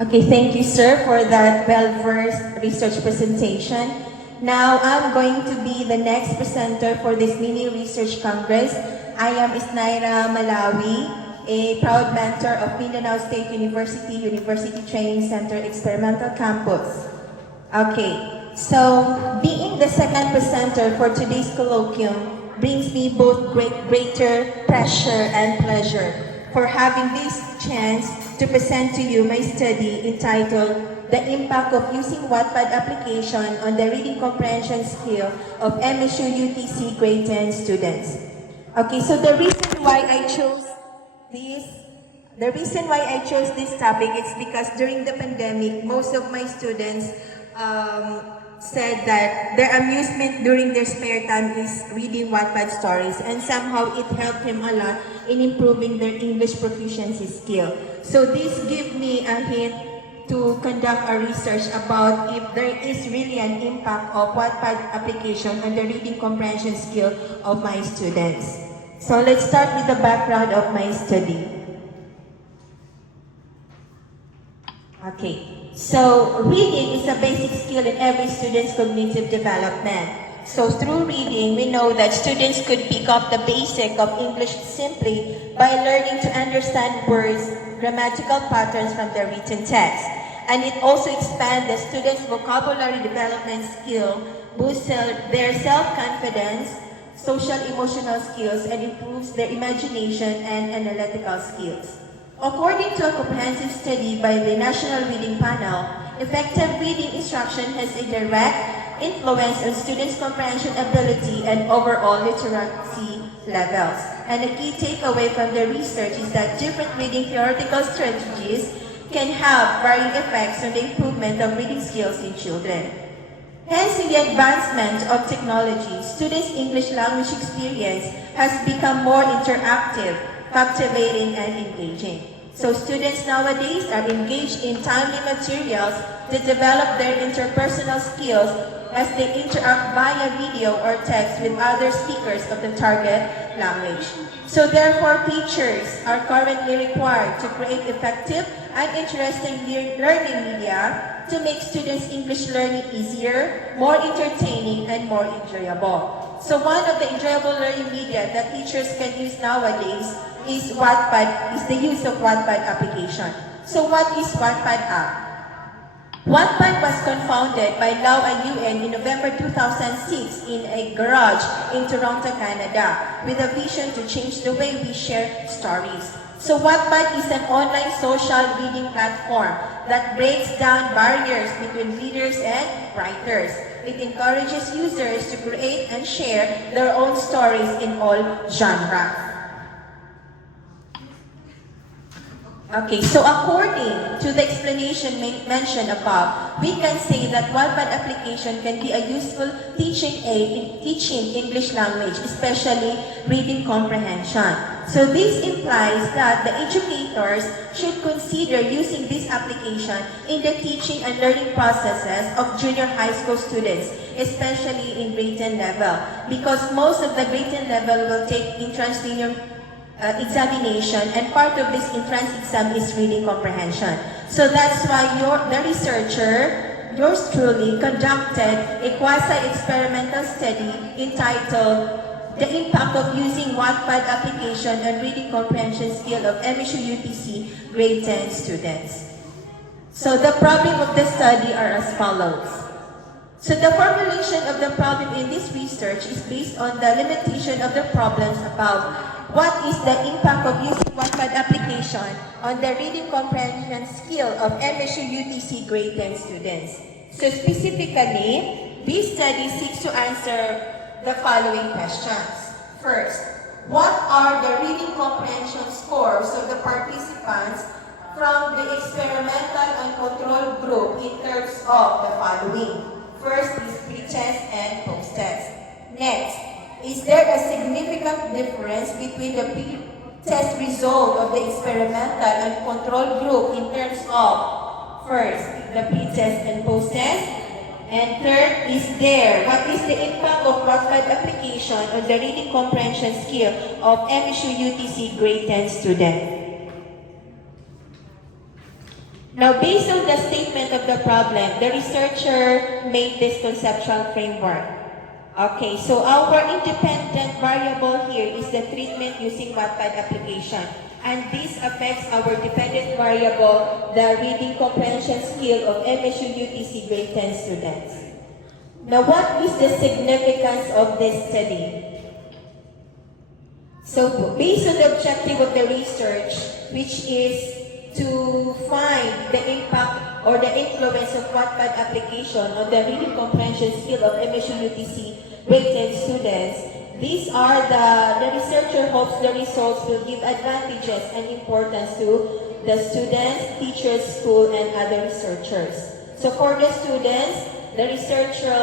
Okay, thank you, sir, for that well-versed research presentation. Now, I'm going to be the next presenter for this mini research congress. I am Esnairah Malawi, a proud mentor of Mindanao State University University Training Center Experimental Campus. Okay, so being the second presenter for today's colloquium brings me both greater pressure and pleasure for having this chance to present to you my study entitled The Impact of Using Wattpad Application on the Reading Comprehension Skill of MSU UTC Grade 10 students. Okay, so the reason why I chose this topic is because during the pandemic, most of my students said that their amusement during their spare time is reading Wattpad stories, and somehow it helped him a lot in improving their English proficiency skill. So this gave me a hint to conduct a research about if there is really an impact of Wattpad application on the reading comprehension skill of my students. So let's start with the background of my study. Okay. So, reading is a basic skill in every student's cognitive development. So, through reading, we know that students could pick up the basic of English simply by learning to understand words, grammatical patterns from the written text. And it also expands the students' vocabulary development skill, boosts their self-confidence, social emotional skills, and improves their imagination and analytical skills. According to a comprehensive study by the National Reading Panel, effective reading instruction has a direct influence on students' comprehension ability and overall literacy levels. And a key takeaway from the research is that different reading theoretical strategies can have varying effects on the improvement of reading skills in children. Hence, in the advancement of technology, students' English language experience has become more interactive, captivating, and engaging. So students nowadays are engaged in timely materials to develop their interpersonal skills as they interact via video or text with other speakers of the target language. So therefore, teachers are currently required to create effective and interesting learning media to make students' English learning easier, more entertaining, and more enjoyable. So one of the enjoyable learning media that teachers can use nowadays is the use of Wattpad application. So what is Wattpad app? Wattpad was confounded by Lau and Yuen in November 2006 in a garage in Toronto, Canada, with a vision to change the way we share stories. So Wattpad is an online social reading platform that breaks down barriers between readers and writers. It encourages users to create and share their own stories in all genres. Okay, so according to the explanation mentioned above, we can say that Wattpad application can be a useful teaching aid in teaching English language, especially reading comprehension. So this implies that the educators should consider using this application in the teaching and learning processes of junior high school students, especially in grade 10 level, because most of the grade 10 level will take entrance linear examination, and part of this entrance exam is reading comprehension. So that's why the researcher, yours truly, conducted a quasi-experimental study entitled The Impact of Using Wattpad Application on Reading Comprehension Skill of MSU UTC Grade 10 students. So the problem of the study are as follows. So the formulation of the problem in this research is based on the limitation of the problems about what is the impact of using Wattpad application on the reading comprehension skill of MSU UTC Grade 10 students. So specifically, this study seeks to answer the following questions. First, what are the reading comprehension scores of the participants from the experimental and control group in terms of the following? First is pre-test and post-test. Next, is there a significant difference between the pre-test result of the experimental and control group in terms of, first, the pre-test and post-test? And third, what is the impact of Wattpad application on the reading comprehension skill of MSU UTC Grade 10 student? Now, based on the statement of the problem, the researcher made this conceptual framework. Okay, so our independent variable here is the treatment using Wattpad application. And this affects our dependent variable, the reading comprehension skill of MSU UTC grade 10 students. Now, what is the significance of this study? So, based on the objective of the research, which is to find the impact or the influence of Wattpad application on the reading comprehension skill of MSU UTC grade 10 students, these are the researcher hopes the results will give advantages and importance to the students, teachers, school, and other researchers. So for the students, the researcher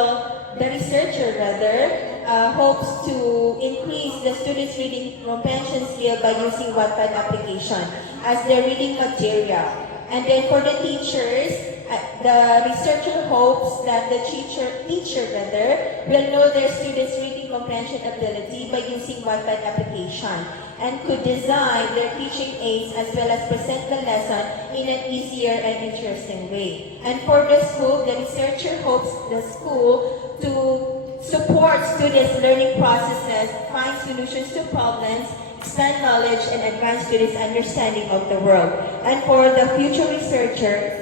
hopes to increase the students' reading comprehension skill by using Wattpad application as their reading material. And then for the teachers, the researcher hopes that the teacher will know their students' reading comprehension ability by using Wattpad application and could design their teaching aids as well as present the lesson in an easier and interesting way. And for the school, the researcher hopes the school to support students' learning processes, find solutions to problems, expand knowledge, and advance students' understanding of the world. And for the future researchers,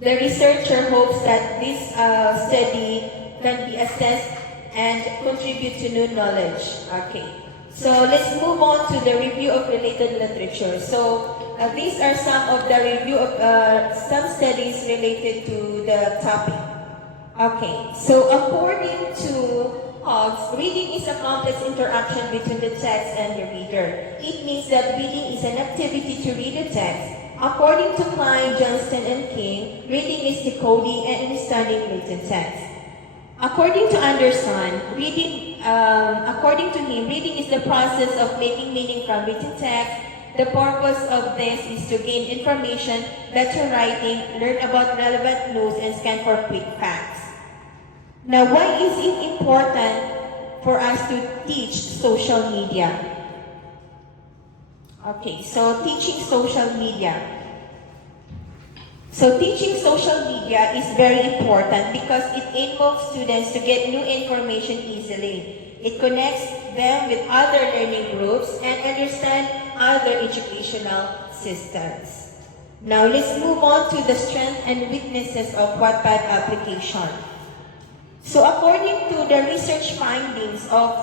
the researcher hopes that this study can be assessed and contribute to new knowledge. Okay, so let's move on to the review of related literature. So these are some of the review of some studies related to the topic. Okay, so according to Hobbes, reading is a complex interaction between the text and the reader. It means that reading is an activity to read the text. According to Klein, Johnston, and King, reading is decoding and understanding written text. According to Anderson, according to him, reading is the process of making meaning from written text. The purpose of this is to gain information, better writing, learn about relevant news, and scan for quick facts. Now, why is it important for us to teach social media? Okay, so teaching social media. So teaching social media is very important because it enables students to get new information easily. It connects them with other learning groups and understand other educational systems. Now let's move on to the strengths and weaknesses of Wattpad application. So according to the research findings of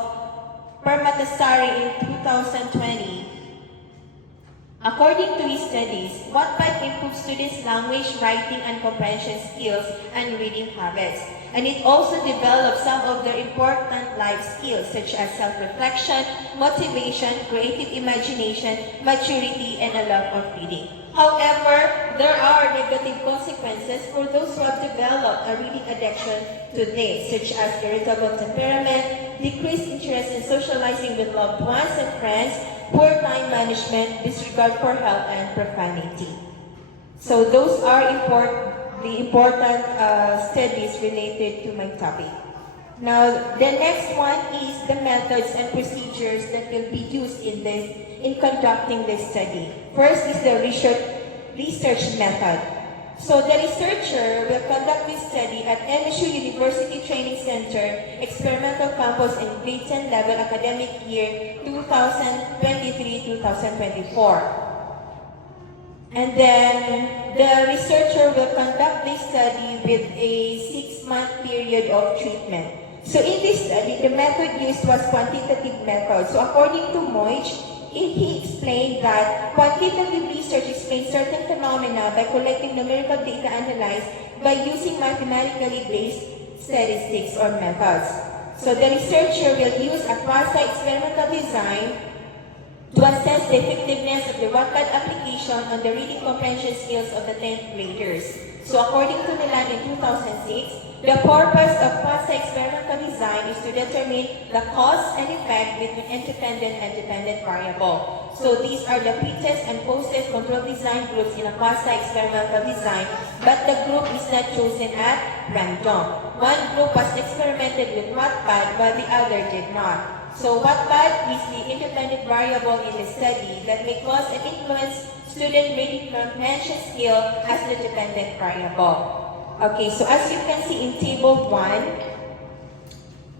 Permatasari in 2020, according to his studies, Wattpad improves students' language, writing, and comprehension skills and reading habits. And it also develops some of their important life skills such as self-reflection, motivation, creative imagination, maturity, and a love of reading. However, there are negative consequences for those who have developed a reading addiction to this, such as irritable temperament, decreased interest in socializing with loved ones and friends, poor time management, disregard for health, and profanity. So those are the important studies related to my topic. Now, the next one is the methods and procedures that will be used in conducting this study. First is the research method. So the researcher will conduct this study at MSU University Training Center, Experimental Campus in grade 10 level academic year 2023-2024. And then the researcher will conduct this study with a 6-month period of treatment. So in this study, the method used was quantitative method. So according to Moich, he explained that quantitative research explains certain phenomena by collecting numerical data analyzed by using mathematically based statistics or methods. So the researcher will use a quasi-experimental design to assess the effectiveness of the Wattpad application on the reading comprehension skills of the 10th graders. So according to Milan in 2006, the purpose of quasi-experimental design is to determine the cause and effect between independent and dependent variable. So these are the pre-test and post-test control design groups in a quasi-experimental design, but the group is not chosen at random. One group was experimented with Wattpad while the other did not. So Wattpad is the independent variable in the study that may cause and influence student reading comprehension skill as the dependent variable. Okay, so as you can see in table 1,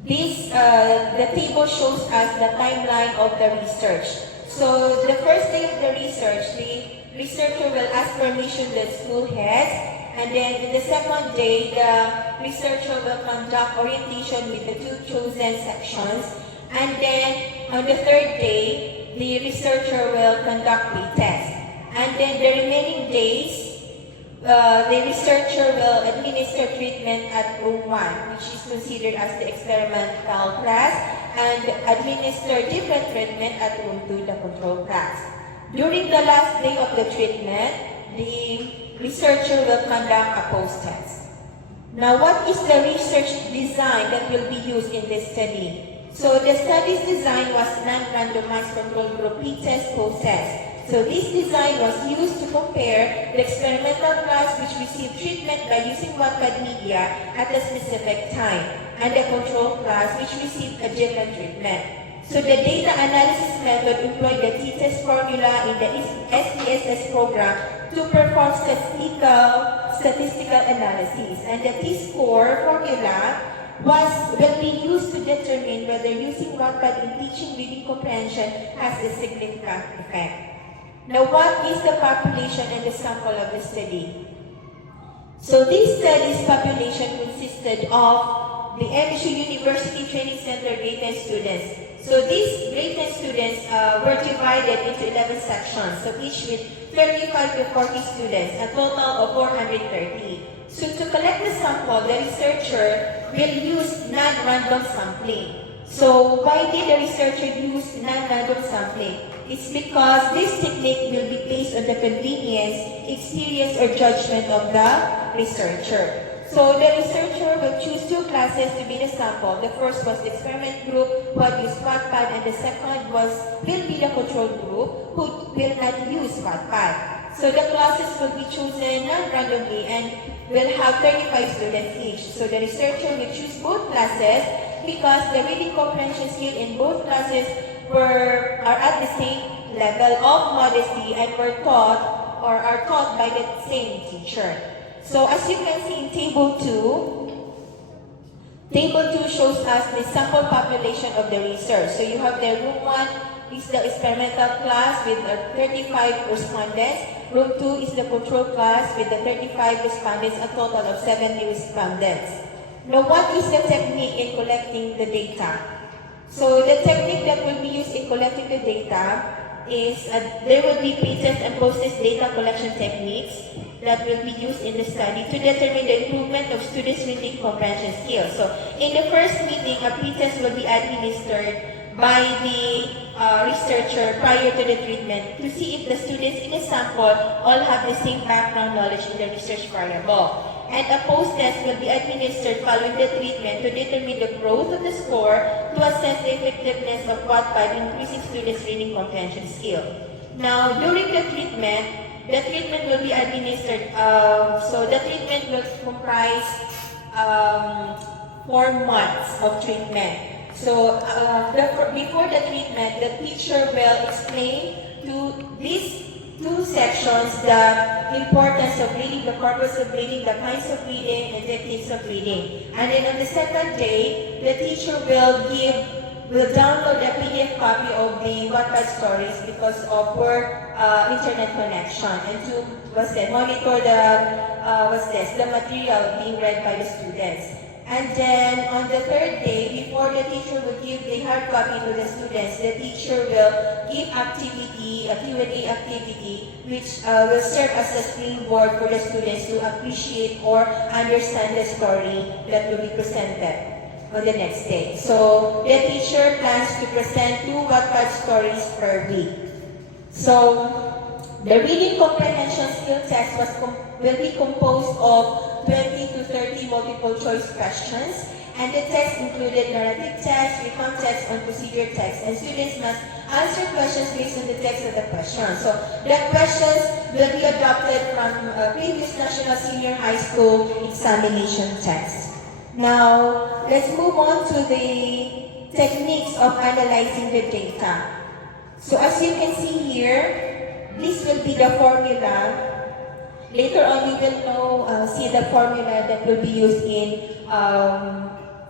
the table shows us the timeline of the research. So the first day of the researcher will ask permission to the school heads, and then in the second day, the researcher will conduct orientation with the 2 chosen sections, and then on the third day, the researcher will conduct pre-test. And then the remaining days, the researcher will administer treatment at room 1, which is considered as the experimental class, and administer different treatment at room 2, the control class. During the last day of the treatment, the researcher will conduct a post-test. Now, what is the research design that will be used in this study? So the study's design was non-randomized control group pre-test, post-test. So this design was used to compare the experimental class which received treatment by using Wattpad media at a specific time, and the control class which received a different treatment. So the data analysis method employed the t-test formula in the SPSS program to perform statistical analysis, and the t-score formula will be used to determine whether using Wattpad in teaching reading comprehension has a significant effect. Now, what is the population and the sample of the study? So this study's population consisted of the MSU University Training Center grade 10 students. So these grade 10 students were divided into 11 sections, so each with 35 to 40 students, a total of 430. So to collect the sample, the researcher will use non-random sampling. So why did the researcher use non-random sampling? It's because this technique will be based on the convenience, experience, or judgment of the researcher. So the researcher will choose 2 classes to be the sample. The first was the experiment group who had used Wattpad, and the second will be the control group who will not use Wattpad. So the classes will be chosen non-randomly and will have 35 students each. So the researcher will choose both classes because the reading comprehension skill in both classes are at the same level of modesty and are taught by the same teacher. So as you can see in table 2 shows us the sample population of the research. So you have the room 1 is the experimental class with 35 respondents. Room 2 is the control class with the 35 respondents, a total of 70 respondents. Now, what is the technique in collecting the data? So the technique that will be used in collecting the data is there will be pre-test and post-test data collection techniques that will be used in the study to determine the improvement of students' reading comprehension skills. So in the first meeting, a pre-test will be administered by the researcher prior to the treatment to see if the students in the sample all have the same background knowledge in the research variable. And a post-test will be administered following the treatment to determine the growth of the score to assess the effectiveness of Wattpad in increasing students' reading comprehension skill. Now, during the treatment will be administered, so the treatment will comprise 4 months of treatment. So, before the treatment, the teacher will explain to these 2 sections the importance of reading, the purpose of reading, the kinds of reading, and techniques of reading. And then on the second day, the teacher will download a PDF copy of the Wattpad stories because of poor internet connection, and to monitor the material being read by the students. And then on the third day, before the teacher will give the hard copy to the students, the teacher will give a Q&A activity, which will serve as a springboard for the students to appreciate or understand the story that will be presented on the next day. So the teacher plans to present 2 Wattpad stories per week. So the reading comprehension skill test will be composed of 20 to 30 multiple choice questions, and the text included narrative text, recount text, and procedure text, and students must answer questions based on the text of the question. So the questions will be adopted from previous national senior high school examination text. Now, let's move on to the techniques of analyzing the data. So as you can see here, this will be the formula. Later on, you will see the formula that will be used in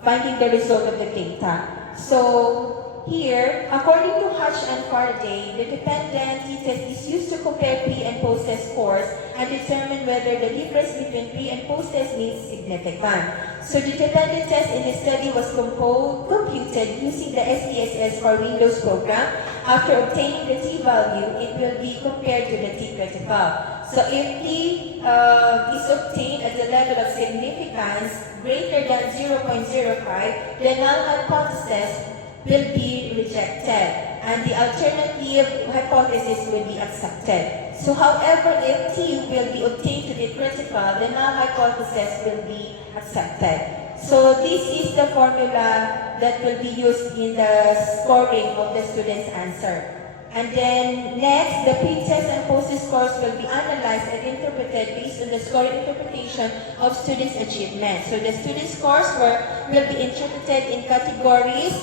finding the result of the data. So here, according to Hutch and Faraday, the dependency test is used to compare pre and post-test scores and determine whether the difference between pre and post-test is significant. So the dependent test in this study was computed using the SPSS for Windows program. After obtaining the t-value, it will be compared to the t-critical. So if t is obtained at the level of significance greater than 0.05, the null hypothesis will be rejected and the alternative hypothesis will be accepted. So however, if t will be obtained to be critical, the null hypothesis will be accepted. So this is the formula that will be used in the scoring of the student's answer. And then next, the pre-test and post-test scores will be analyzed and interpreted based on the scoring interpretation of students' achievement. So the student scores will be interpreted in categories,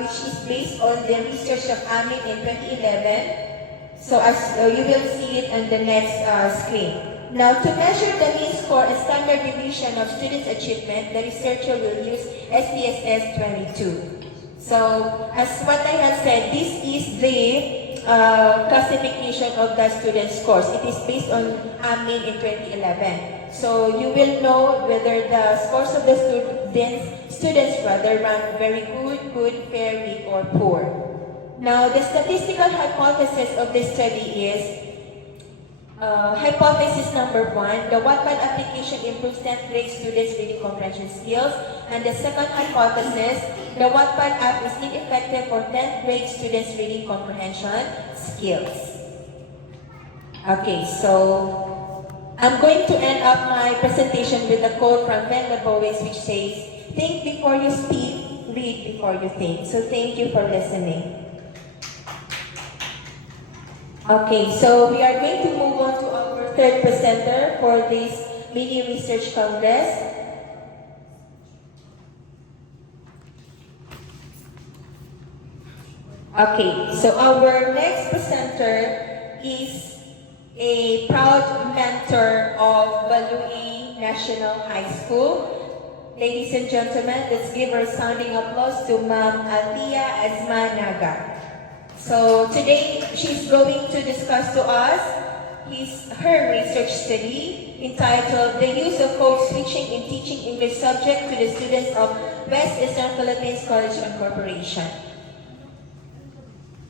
which is based on the research of Amin in 2011. So as you will see it on the next screen. Now, to measure the mean score and standard deviation of students' achievement, the researcher will use SPSS 22. So, as what I have said, this is the classification of the student scores. It is based on Amin in 2011. So, you will know whether the scores of the students run very good, fair, weak, or poor. Now, the statistical hypothesis of this study is hypothesis number 1, the Wattpad application improves 10th grade students' reading comprehension skills. And the second hypothesis, the Wattpad app is ineffective for 10th grade students' reading comprehension skills. Okay, so I'm going to end up my presentation with a quote from Ben Lebowitz which says, "Think before you speak, read before you think." So thank you for listening. Okay, so we are going to move on to our third presenter for this mini research congress. Okay, so our next presenter is a proud mentor of Balui National High School. Ladies and gentlemen, let's give a sounding applause to Ma'am Althea Esnairah. So today, she's going to discuss to us her research study entitled "The Use of Code Switching in Teaching English Subject to the Students of West Eastern Philippines College and Corporation."